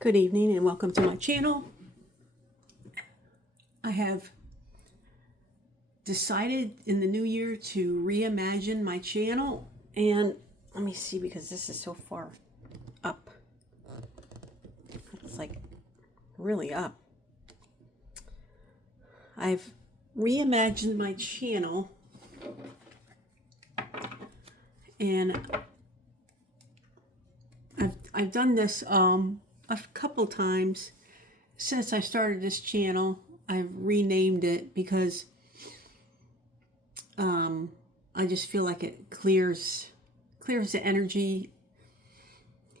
Good evening and welcome to my channel. I have decided in the new year to reimagine my channel, and let me see, because this is so far up. It's like really up. I've reimagined my channel, and I've done this a couple times since I started this channel. I've renamed it because I just feel like it clears the energy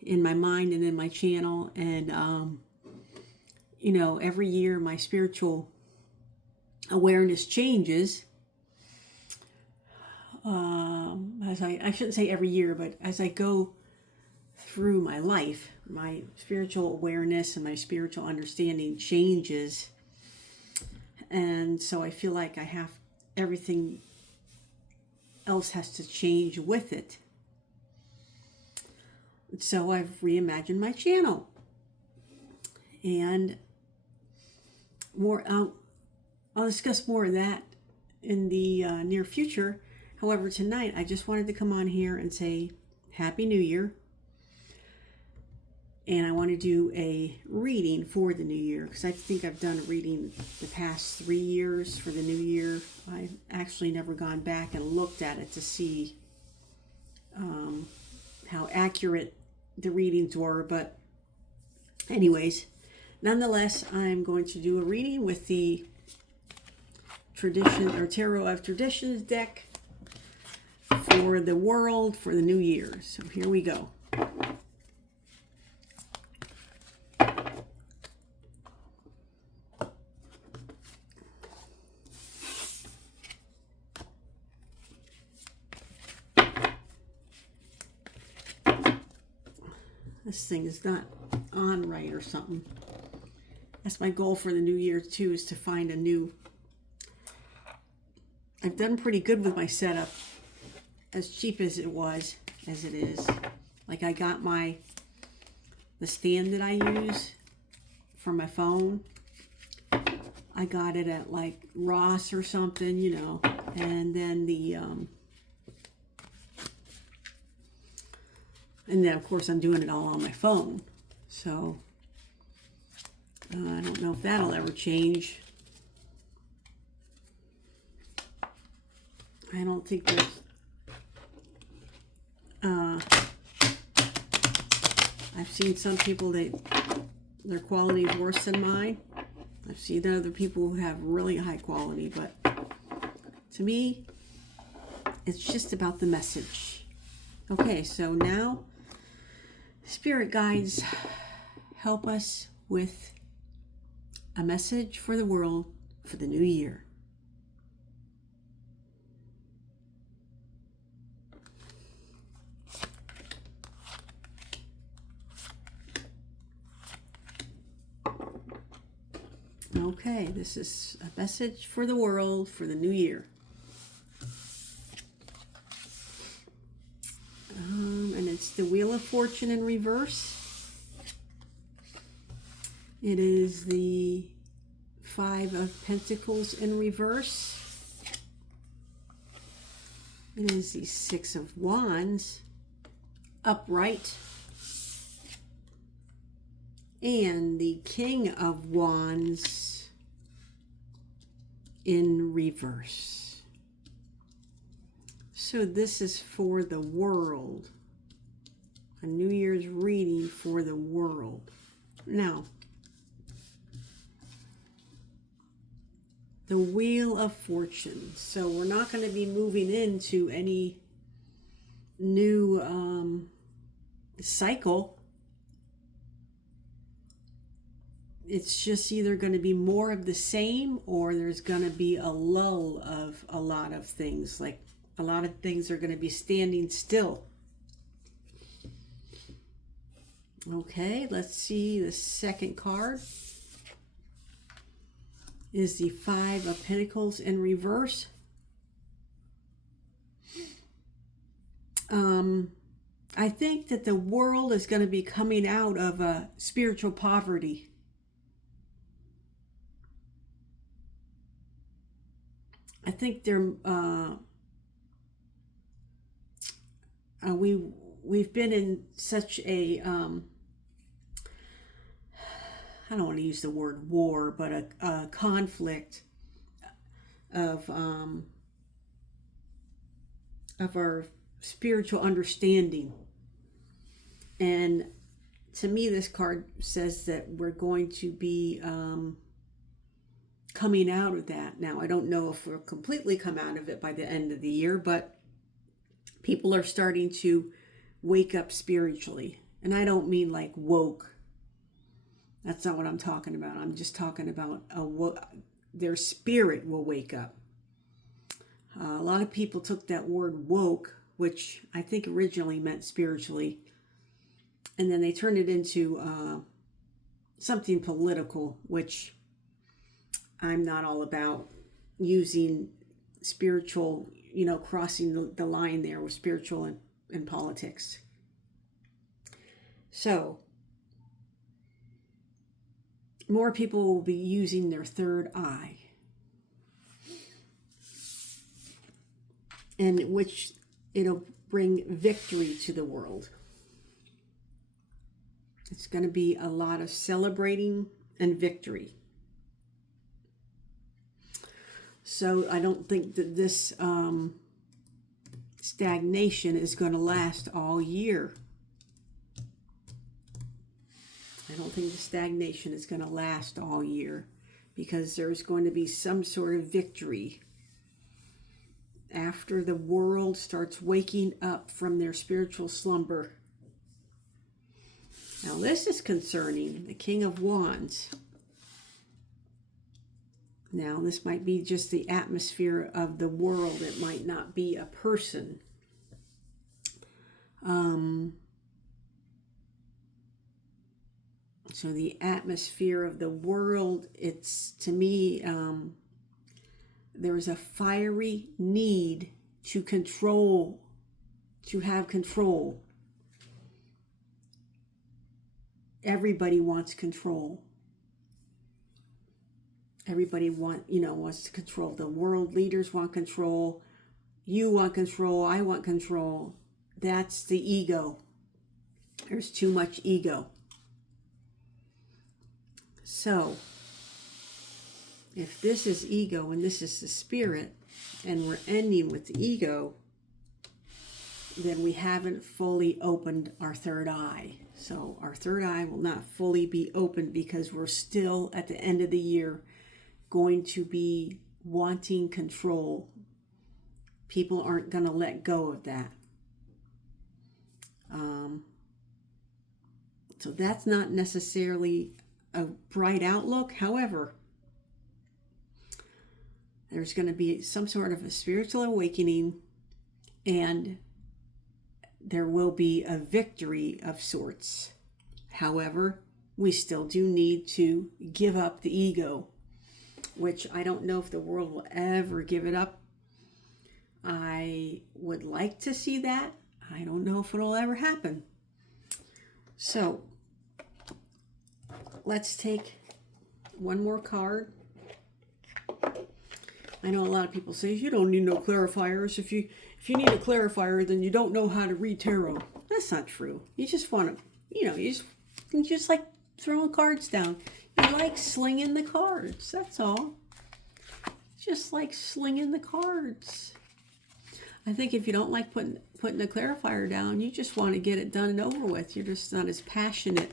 in my mind and in my channel. And every year my spiritual awareness changes. As I shouldn't say every year, but as I go through my life, my spiritual awareness and my spiritual understanding changes. And so I feel like everything else has to change with it. So I've reimagined my channel. And I'll discuss more of that in the near future. However, tonight I just wanted to come on here and say Happy New Year. And I want to do a reading for the new year, because I think I've done a reading the past 3 years for the new year. I've actually never gone back and looked at it to see how accurate the readings were. But anyways, nonetheless, I'm going to do a reading with the Tarot of Traditions deck for the world for the new year. So here we go. This thing is not on right or something. That's my goal for the new year too, is to find a new... I've done pretty good with my setup, as cheap as it is. Like, I got the stand that I use for my phone. I got it at like Ross or something, and then and then, of course, I'm doing it all on my phone. So, I don't know if that'll ever change. I don't think there's... I've seen some people, their quality is worse than mine. I've seen other people who have really high quality. But to me, it's just about the message. Okay, so now... Spirit guides, help us with a message for the world for the new year. Okay, this is a message for the world for the new year. And it's the Wheel of Fortune in reverse. It is the Five of Pentacles in reverse. It is the Six of Wands upright. And the King of Wands in reverse. So this is for the world. A New Year's reading for the world. Now, the Wheel of Fortune. So we're not going to be moving into any new cycle. It's just either going to be more of the same, or there's going to be a lull of a lot of things. Like, a lot of things are going to be standing still. Okay, let's see. The second card is the Five of Pentacles in reverse. I think that the world is going to be coming out of spiritual poverty. I think we've been in such a I don't want to use the word war, but a conflict of our spiritual understanding. And to me, this card says that we're going to be coming out of that. Now, I don't know if we'll completely come out of it by the end of the year, but people are starting to wake up spiritually. And I don't mean like woke. That's not what I'm talking about. I'm just talking about their spirit will wake up. A lot of people took that word woke, which I think originally meant spiritually, and then they turned it into something political, which I'm not all about, using spiritual, crossing the line there with spiritual and politics. So, more people will be using their third eye, and which it'll bring victory to the world. It's going to be a lot of celebrating and victory. So I don't think that this stagnation is going to last all year. I don't think the stagnation is going to last all year, because there's going to be some sort of victory after the world starts waking up from their spiritual slumber. Now this is concerning the King of Wands. Now this might be just the atmosphere of the world. It might not be a person. So the atmosphere of the world, it's, to me, there is a fiery need to control, to have control. Everybody wants control. Everybody wants to control. The world leaders want control. You want control. I want control. That's the ego. There's too much ego. So, if this is ego and this is the spirit, and we're ending with the ego, then we haven't fully opened our third eye. So our third eye will not fully be opened, because we're still at the end of the year going to be wanting control. People aren't going to let go of that. So that's not necessarily a bright outlook. However, there's going to be some sort of a spiritual awakening, and there will be a victory of sorts. However, we still do need to give up the ego, which I don't know if the world will ever give it up. I would like to see that. I don't know if it'll ever happen. So, let's take one more card. I know a lot of people say you don't need no clarifiers. If you need a clarifier, then you don't know how to read tarot. That's not true. You just want to, you just like throwing cards down. You like slinging the cards. That's all. Just like slinging the cards. I think if you don't like putting a clarifier down, you just want to get it done and over with. You're just not as passionate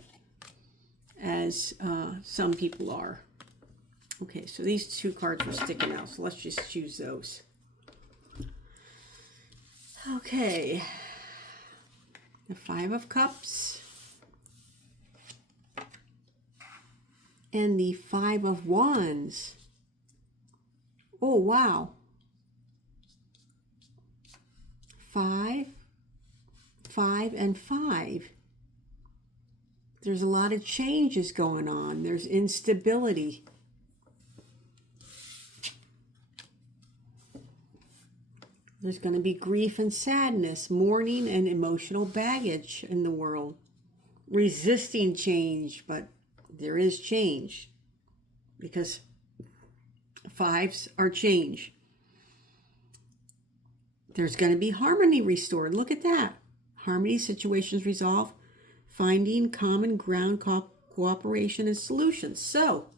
as some people are. Okay, so these two cards are sticking out, so let's just choose those. Okay, the Five of Cups and the Five of Wands. Oh, wow. 5, 5, and 5. There's a lot of changes going on. There's instability. There's going to be grief and sadness, mourning and emotional baggage in the world. Resisting change, but there is change because fives are change. There's going to be harmony restored. Look at that. Harmony, situations resolved, finding common ground, cooperation, and solutions. So,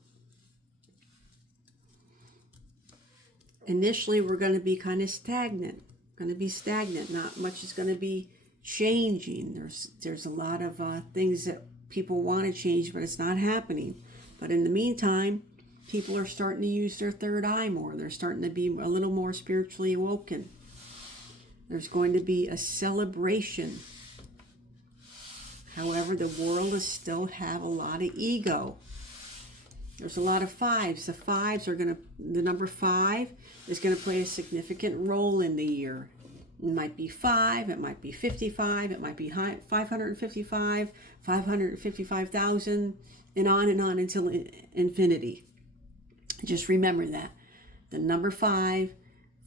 initially, we're going to be kind of stagnant. Not much is going to be changing. There's a lot of things that people want to change, but it's not happening. But in the meantime, people are starting to use their third eye more. They're starting to be a little more spiritually awoken. There's going to be a celebration. However, the world is still have a lot of ego. There's a lot of fives. The number 5 is going to play a significant role in the year. It might be 5, it might be 55, it might be 555, 555,000, and on until infinity. Just remember that. The number 5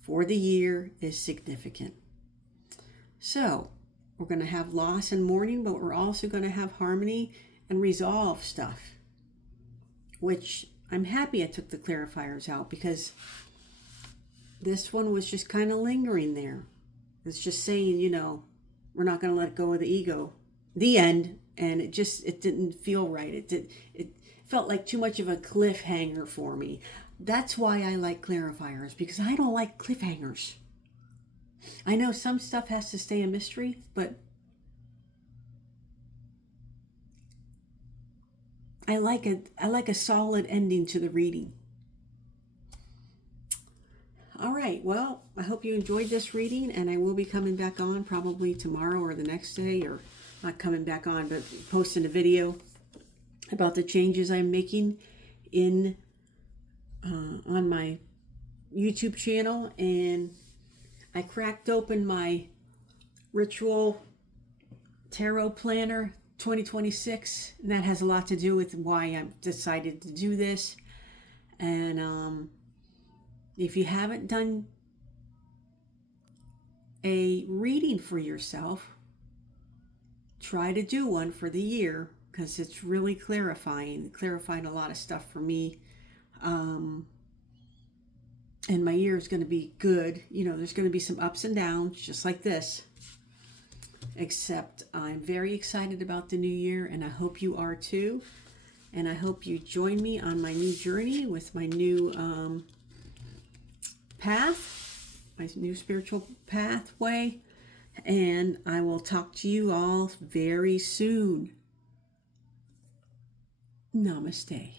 for the year is significant. So, we're going to have loss and mourning, but we're also going to have harmony and resolve stuff, which I'm happy I took the clarifiers out because this one was just kind of lingering there. It's just saying, we're not going to let go of the ego. The end. And it didn't feel right. It felt like too much of a cliffhanger for me. That's why I like clarifiers, because I don't like cliffhangers. I know some stuff has to stay a mystery, but I like a solid ending to the reading. All right, well, I hope you enjoyed this reading, and I will be coming back on probably tomorrow or the next day, or not coming back on, but posting a video about the changes I'm making in on my YouTube channel. And I cracked open my Ritual Tarot Planner 2026, and that has a lot to do with why I decided to do this. And if you haven't done a reading for yourself, try to do one for the year, because it's really clarifying a lot of stuff for me. And my year is going to be good. There's going to be some ups and downs, just like this. Except I'm very excited about the new year, and I hope you are too. And I hope you join me on my new journey with my new path, my new spiritual pathway. And I will talk to you all very soon. Namaste.